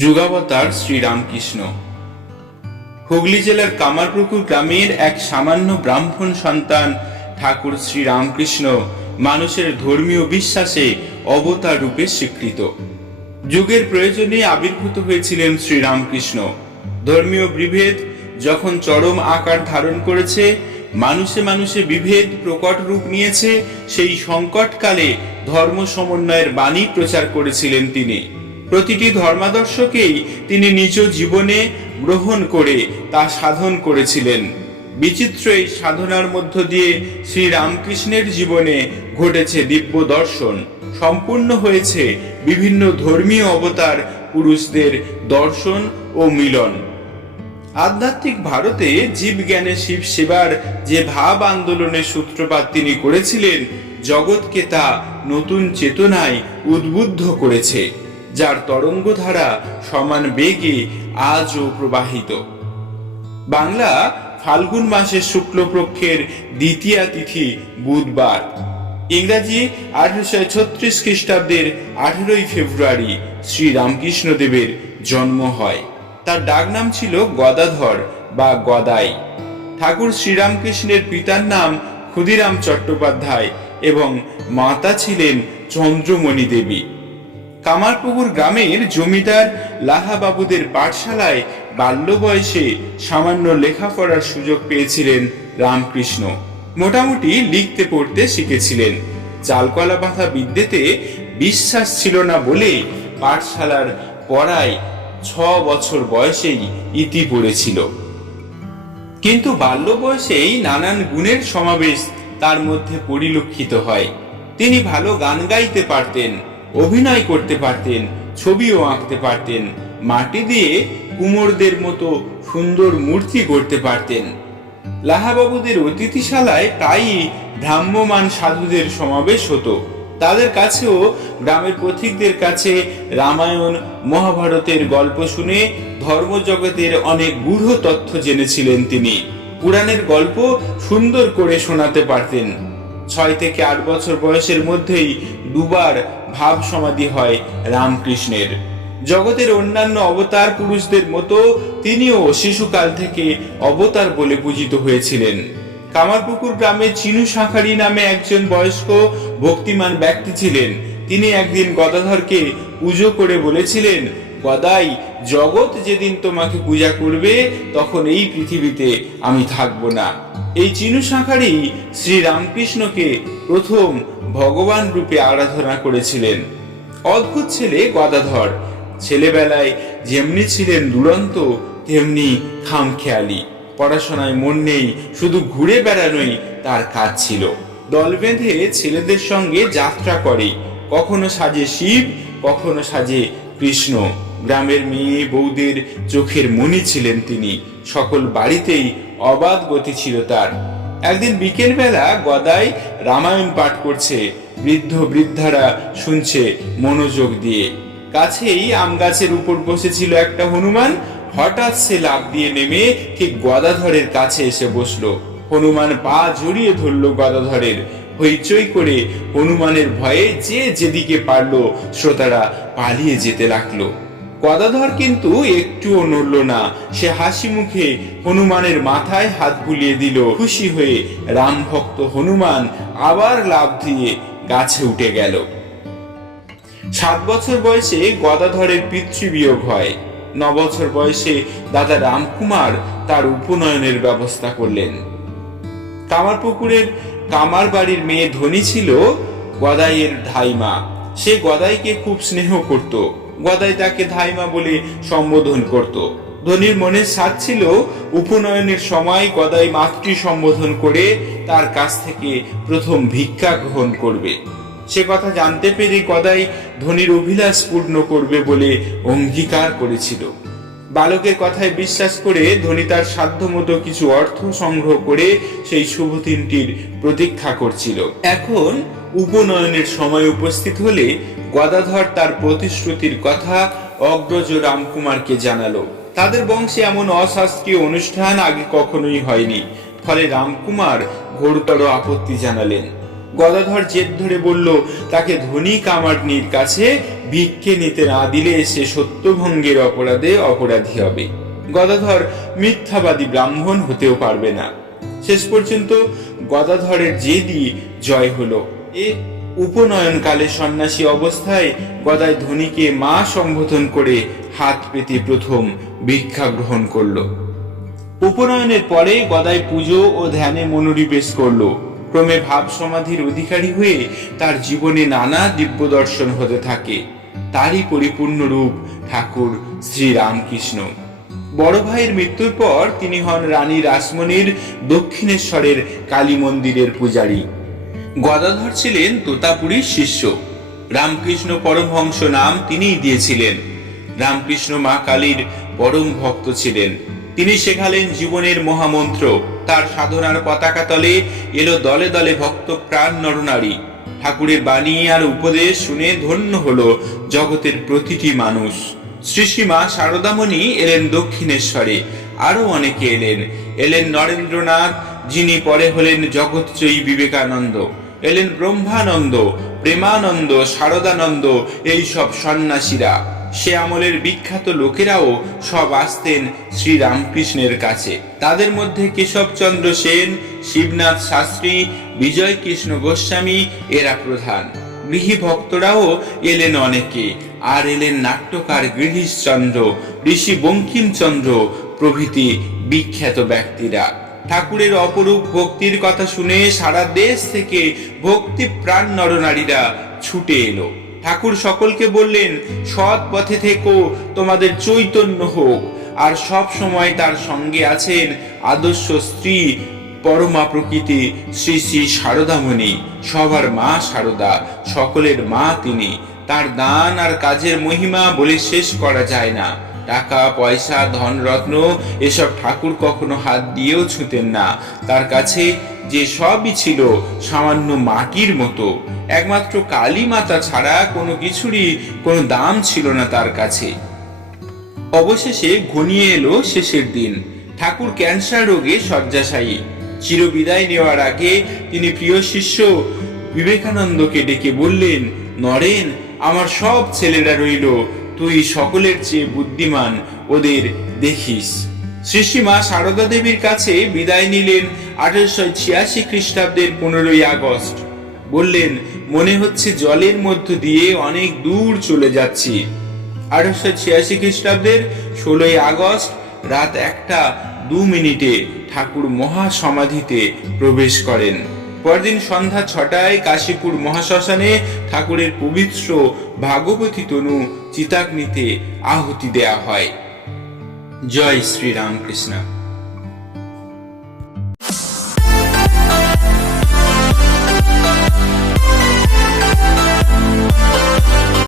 যুগাবতার শ্রীরামকৃষ্ণ। হুগলি জেলার কামারপুকুর গ্রামের এক সামান্য ব্রাহ্মণ সন্তান ঠাকুর শ্রীরামকৃষ্ণ মানুষের ধর্মীয় বিশ্বাসে অবতার রূপে স্বীকৃত। যুগের প্রয়োজনে আবির্ভূত হয়েছিলেন শ্রীরামকৃষ্ণ। ধর্মীয় বিভেদ যখন চরম আকার ধারণ করেছে, মানুষে মানুষে বিভেদ প্রকট রূপ নিয়েছে, সেই সংকটকালে ধর্ম সমন্বয়ের বাণী প্রচার করেছিলেন তিনি। প্রতিটি ধর্মাদর্শকেই তিনি নিজ জীবনে গ্রহণ করে তা সাধন করেছিলেন। বিচিত্র এই সাধনার মধ্য দিয়ে শ্রী রামকৃষ্ণের জীবনে ঘটেছে দিব্য দর্শন। সম্পূর্ণ হয়েছে বিভিন্ন ধর্মীয় অবতার, পুরুষদের দর্শন ও মিলন। আধ্যাত্মিক ভারতে জীবজ্ঞানে শিব সেবার যে ভাব আন্দোলনের সূত্রপাত তিনি করেছিলেন, জগৎকে তা নতুন চেতনায় উদ্বুদ্ধ করেছে। যার তরঙ্গধারা সমান বেগে আজও প্রবাহিত। বাংলা ফাল্গুন মাসের শুক্লপক্ষের দ্বিতীয়া তিথি বুধবার। ইংরাজি আঠারোশো ছত্রিশ খ্রিস্টাব্দের আঠেরোই ফেব্রুয়ারি শ্রী রামকৃষ্ণ দেবের জন্ম হয়। তার ডাকনাম ছিল গদাধর বা গদাই। ঠাকুর শ্রীরামকৃষ্ণের পিতার নাম ক্ষুদিরাম চট্টোপাধ্যায় এবং মাতা ছিলেন চন্দ্রমণি দেবী। কামারপুকুর গ্রামের জমিদার লাহাবাবুদের পাঠশালায় বাল্য বয়সে সামান্য লেখাপড়ার সুযোগ পেয়েছিলেন রামকৃষ্ণ। মোটামুটি লিখতে পড়তে শিখেছিলেন। চালকলা বাঁধা বিদ্যেতে বিশ্বাস ছিল না বলে পাঠশালার পড়ায় ছ বছর বয়সেই ইতি পড়েছিল। কিন্তু বাল্য বয়সেই নানান গুণের সমাবেশ তার মধ্যে পরিলক্ষিত হয়। তিনি ভালো গান গাইতে পারতেন। অভিনয় করতে পারতেন, ছবিও আঁকতে পারতেন, মাটি দিয়ে কুমোরদের মতো সুন্দর মূর্তি করতে পারতেন। লাহাবাবুদের অতিথিশালায় প্রায়ই ভ্রাম্যমান সাধুদের সমাবেশ হতো। তাদের কাছেও গ্রামের পথিকদের কাছে রামায়ণ, মহাভারতের গল্প শুনে ধর্মজগতের অনেক গূঢ় তথ্য জেনেছিলেন তিনি। পুরাণের গল্প সুন্দর করে শোনাতে পারতেন। ছয় থেকে আট বছর বয়সের মধ্যেই দুবার ভাব সমাধি হয় রামকৃষ্ণের। জগতের অন্যান্য অবতার পুরুষদের মতো তিনিও শিশুকাল থেকে অবতার বলে পূজিত হয়েছিলেন। কামারপুকুর গ্রামে চিনু শাঁখারি নামে একজন বয়স্ক, ভক্তিমান ব্যক্তি ছিলেন। তিনি একদিন গদাধরকে পুজো করে বলেছিলেন গদাই, জগৎ যেদিন তোমাকে পূজা করবে, তখন এই পৃথিবীতে আমি থাকব না। এই চিনু শাঁখারি শ্রী রামকৃষ্ণকে প্রথম ভগবান রূপে আরাধনা করেছিলেন। অদ্ভুত ছেলে গদাধর। ছেলেবেলায় যেমনি ছিলেন দুরন্ত, তেমনি খামখেয়ালি। পড়াশোনায় মন নেই, শুধু ঘুরে বেড়ানোই তার কাজ ছিল। দল বেঁধে ছেলেদের সঙ্গে যাত্রা করে। কখনো সাজে শিব, কখনো সাজে কৃষ্ণ। গ্রামের মেয়ে বৌদের চোখের মনি ছিলেন তিনি। সকল বাড়িতেই অবাধ গতি ছিল তার। একদিন বিকেল বেলা গদাই রামায়ণ পাঠ করছে। বৃদ্ধ বৃদ্ধারা শুনছে মনোযোগ দিয়ে। কাছেই আম গাছের উপর বসেছিল একটা হনুমান। হঠাৎ সে লাফ দিয়ে নেমে ঠিক গদাধরের কাছে এসে বসল। হনুমান পা জড়িয়ে ধরলো গদাধরের। হইচই করে হনুমানের ভয়ে যে যেদিকে পারল, শ্রোতারা পালিয়ে যেতে লাগল। গদাধর কিন্তু একটুও নড়ল না। সে হাসি মুখে হনুমানের মাথায় হাত বুলিয়ে দিল। খুশি হয়ে রাম ভক্ত হনুমান আবার লাভ দিয়ে গাছে উঠে গেল। সাত বছর বয়সে গদাধরের পিতৃবিয়োগ হয়। ন বছর বয়সে দাদা রামকুমার তার উপনয়নের ব্যবস্থা করলেন। কামারপুকুরের কামার বাড়ির মেয়ে ধনী ছিল গদাইয়ের ধাইমা। সে গদাইকে খুব স্নেহ করত। গদাই তাকে ধাইমা বলে সম্বোধন করত। ধনির মনে সাথ ছিল, উপনয়নের সময় গদাই মাতৃ সম্বোধন করে তার কাছ থেকে প্রথম ভিক্ষা গ্রহণ করবে। সে কথা জানতে পেরে গদাই ধনির অভিলাষ পূর্ণ করবে বলে অঙ্গীকার করেছিল। বালকের কথায় বিশ্বাস করে ধনী তার সাধ্যমতো কিছু অর্থ সংগ্রহ করে সেই শুভ দিনটির প্রতীক্ষা করছিল। এখন উপনয়নের সময় উপস্থিত হলে গদাধর তার প্রতিশ্রুতির কথা অগ্রজ রামকুমারকে জানালো। তাদের বংশে এমন অশাস্ত্রীয় অনুষ্ঠান আগে কখনোই হয়নি। ফলে রামকুমার ঘোরতর আপত্তি জানালেন। গদাধর জেদ ধরে বলল, তাকে ধনী কামারনির কাছে ভিক্ষে নিতে না দিলে সে সত্যভঙ্গের অপরাধে অপরাধী হবে। গদাধর মিথ্যাবাদী ব্রাহ্মণ হতেও পারবে না। শেষ পর্যন্ত গদাধরের জেদি জয় হলো। এ উপনয়নকালে সন্ন্যাসী অবস্থায় গদায় ধনীকে মা সম্বোধন করে হাত পেতে প্রথম ভিক্ষা গ্রহণ করল। উপনয়নের পরে গদাই পুজো ও ধ্যানে মনোনিবেশ করল। ক্রমে ভাব সমাধির অধিকারী হয়ে তার জীবনে নানা দিব্য দর্শন হতে থাকে। তারই পরিপূর্ণ রূপ ঠাকুর শ্রী রামকৃষ্ণ বড় ভাইয়ের মৃত্যুর পর তিনি হন রানী রাসমণির দক্ষিণেশ্বরের কালী মন্দিরের পূজারী। গদাধর ছিলেন তোতাপুরীর শিষ্য। রামকৃষ্ণ পরমহংস নাম তিনিই দিয়েছিলেন। রামকৃষ্ণ মা কালীর পরম ভক্ত ছিলেন। তিনি শেখালেন জীবনের মহামন্ত্র। তার সাধনার পতাকা তলে এলো দলে দলে ভক্ত প্রাণ নরনারী ঠাকুরের বাণী আর উপদেশ শুনে ধন্য হলো জগতের প্রতিটি মানুষ। শ্রী শ্রী শারদামণি এলেন দক্ষিণেশ্বরে। আরও অনেকে এলেন। এলেন নরেন্দ্রনাথ, যিনি পরে হলেন জগৎজয়ী বিবেকানন্দ। এলেন ব্রহ্মানন্দ, প্রেমানন্দ, শারদানন্দ, এই সব সন্ন্যাসীরা। সে আমলের বিখ্যাত লোকেরাও সব আসতেন শ্রীরামকৃষ্ণের কাছে। তাদের মধ্যে কেশবচন্দ্র সেন, শিবনাথ শাস্ত্রী বিজয় কৃষ্ণ গোস্বামী এরা প্রধান। গৃহী ভক্তরাও এলেন অনেকে, আর এলেন নাট্যকার গিরিশচন্দ্র, ঋষি বঙ্কিমচন্দ্র প্রভৃতি বিখ্যাত ব্যক্তিরা। ঠাকুরের অপরূপ ভক্তির কথা শুনে সারা দেশ থেকে ভক্তি প্রাণ নরনারীরা ছুটে এলো। ঠাকুর সকলকে বললেন, সৎ পথে থেকো, তোমাদের চৈতন্য হোক। আর সব সময় তার সঙ্গে আছেন আদর্শ স্ত্রী পরমা প্রকৃতি, শ্রী শ্রী শারদামণি সবার মা শারদা সকলের মা তিনি। তার দান আর কাজের মহিমা বলে শেষ করা যায় না। টাকা, পয়সা, ধন, রত্ন, এসব ঠাকুর কখনো হাত দিয়েও ছুঁতেন না। তার কাছে যে সবই ছিল সামান্য মাটির মতো। একমাত্র কালী মাতা ছাড়া কোনো কিছুরই কোনো দাম ছিল না তার কাছে। অবশেষে ঘনিয়ে এলো শেষের দিন। ঠাকুর ক্যান্সার রোগে শয্যাশায়ী। চিরবিদায় নেওয়ার আগে তিনি প্রিয় শিষ্য বিবেকানন্দকে ডেকে বললেন, নরেন, আমার সব ছেলেরা রইল। তুই সকলের চেয়ে বুদ্ধিমান ওদের দেখিস। শ্রীশ্রীমা সারদা দেবীর কাছে বিদায় নিলেন আঠারোশো ছিয়াশি খ্রিস্টাব্দের পনেরোই আগস্ট। বললেন, মনে হচ্ছে জলের মধ্য দিয়ে অনেক দূর চলে যাচ্ছি। আঠারোশো ছিয়াশি খ্রিস্টাব্দের ষোলোই আগস্ট রাত একটা দু মিনিটে ঠাকুর মহাসমাধিতে প্রবেশ করেন। পরদিন সন্ধ্যা ছটায় কাশীপুর মহাশ্মশানে ঠাকুরের পবিত্র ভাগবতী তনু চিতাগ্নিতে আহুতি দেয়া হয়। জয় শ্রী রামকৃষ্ণ